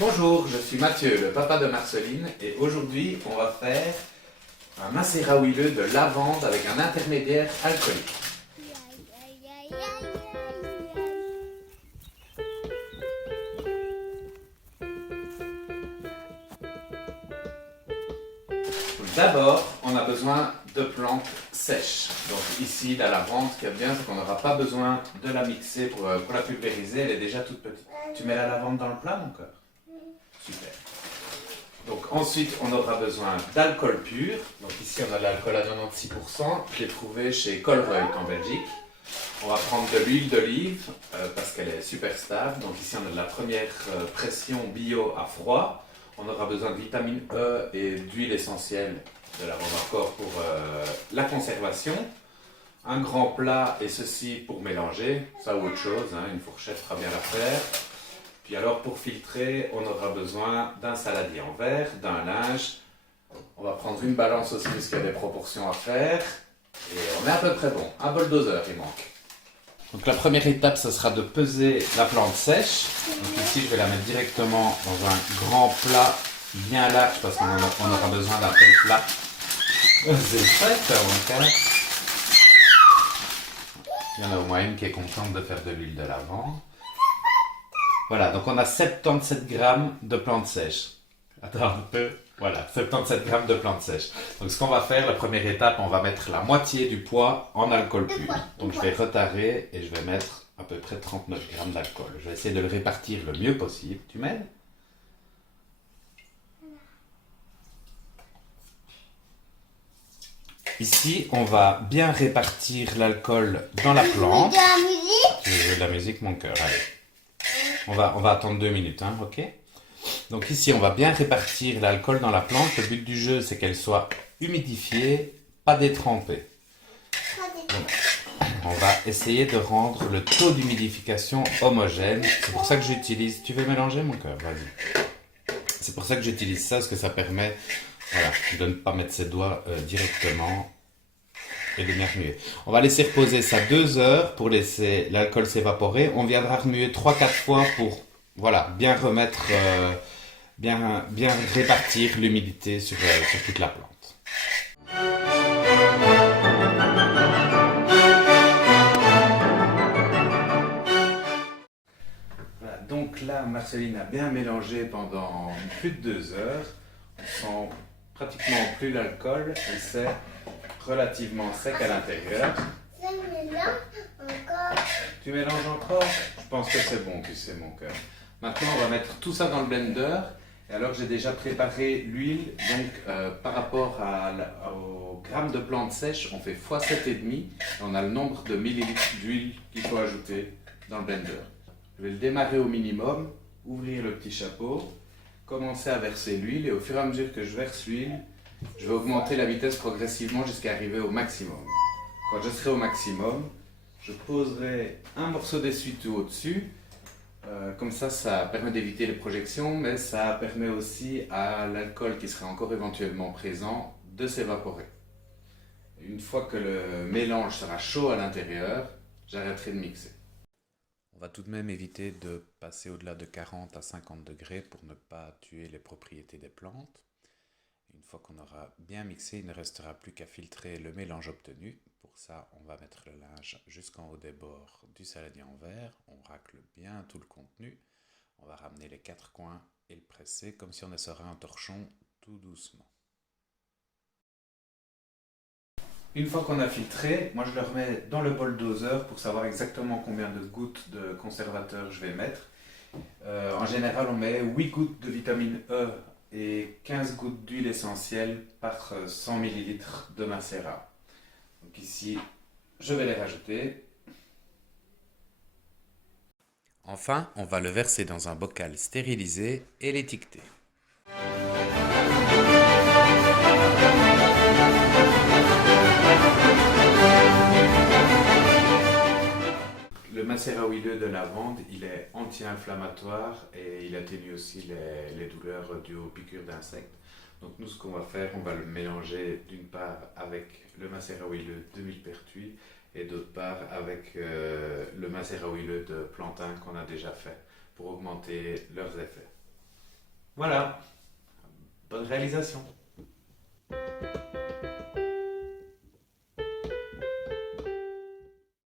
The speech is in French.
Bonjour, je suis Mathieu, le papa de Marceline, et aujourd'hui on va faire un macérat huileux de lavande avec un intermédiaire alcoolique. D'abord, on a besoin de plantes sèches. Donc ici, la lavande, ce qui est bien, c'est qu'on n'aura pas besoin de la mixer pour la pulvériser, elle est déjà toute petite. Tu mets la lavande dans le plat, mon cœur? Super. Donc ensuite, on aura besoin d'alcool pur. Donc ici, on a l'alcool à 96%. Je l'ai trouvé chez Colruyt en Belgique. On va prendre de l'huile d'olive parce qu'elle est super stable. Donc ici, on a de la première pression bio à froid. On aura besoin de vitamine E et d'huile essentielle de lavande encore pour la conservation. Un grand plat et ceci pour mélanger, ça ou autre chose, hein, une fourchette fera bien l'affaire. Puis alors pour filtrer, on aura besoin d'un saladier en verre, d'un linge. On va prendre une balance aussi parce qu'il y a des proportions à faire. Et on est à peu près bon. Un bol doseur il manque. Donc la première étape, ce sera de peser la plante sèche. Donc ici, je vais la mettre directement dans un grand plat bien large parce qu'on aura besoin d'un tel plat. C'est chouette ça, mon cas. Il y en a au moins une qui est contente de faire de l'huile de lavande. Voilà, donc on a 77 grammes de plantes sèches. Attends un peu. Voilà, 77 grammes de plantes sèches. Donc ce qu'on va faire, la première étape, on va mettre la moitié du poids en alcool pur. Donc je vais retarer et je vais mettre à peu près 39 grammes d'alcool. Je vais essayer de le répartir le mieux possible. Tu m'aides? Ici, on va bien répartir l'alcool dans la plante. De la musique? Tu veux de la musique, mon cœur? Allez. On va attendre 2 minutes, hein, ok? Donc ici, on va bien répartir l'alcool dans la plante. Le but du jeu, c'est qu'elle soit humidifiée, pas détrempée. Donc, on va essayer de rendre le taux d'humidification homogène. C'est pour ça que j'utilise... Tu veux mélanger, mon cœur? Vas-y. C'est pour ça que j'utilise ça, parce que ça permet de ne pas mettre ses doigts directement et de bien remuer. On va laisser reposer ça 2 heures pour laisser l'alcool s'évaporer. On viendra remuer 3-4 fois pour bien remettre, bien répartir l'humidité sur toute la plante. Voilà, donc là, Marceline a bien mélangé pendant plus de 2 heures. On sent pratiquement plus l'alcool et c'est relativement sec à l'intérieur. Ça mélange encore. Tu mélanges encore? Je pense que c'est bon, tu sais, mon cœur. Maintenant, on va mettre tout ça dans le blender. Et alors, j'ai déjà préparé l'huile. Donc, par rapport au gramme de plantes sèches, on fait x 7,5. Et on a le nombre de millilitres d'huile qu'il faut ajouter dans le blender. Je vais le démarrer au minimum, ouvrir le petit chapeau, commencer à verser l'huile. Et au fur et à mesure que je verse l'huile, je vais augmenter la vitesse progressivement jusqu'à arriver au maximum. Quand je serai au maximum, je poserai un morceau d'essuie-tout au-dessus. Comme ça permet d'éviter les projections, mais ça permet aussi à l'alcool qui serait encore éventuellement présent de s'évaporer. Une fois que le mélange sera chaud à l'intérieur, j'arrêterai de mixer. On va tout de même éviter de passer au-delà de 40 à 50 degrés pour ne pas tuer les propriétés des plantes. Une fois qu'on aura bien mixé, il ne restera plus qu'à filtrer le mélange obtenu. Pour ça, on va mettre le linge jusqu'en haut des bords du saladier en verre. On racle bien tout le contenu. On va ramener les 4 coins et le presser comme si on essorait un torchon tout doucement. Une fois qu'on a filtré, moi je le remets dans le bol doseur pour savoir exactement combien de gouttes de conservateur je vais mettre. En général, on met 8 gouttes de vitamine E et 15 gouttes d'huile essentielle par 100 ml de macérat. Donc ici, je vais les rajouter. Enfin, on va le verser dans un bocal stérilisé et l'étiqueter. Le macérat huileux de lavande, il est anti-inflammatoire et il atténue aussi les douleurs dues aux piqûres d'insectes. Donc nous, ce qu'on va faire, on va le mélanger d'une part avec le macérat huileux de millepertuis et d'autre part avec le macérat huileux de plantain qu'on a déjà fait pour augmenter leurs effets. Voilà. Bonne réalisation.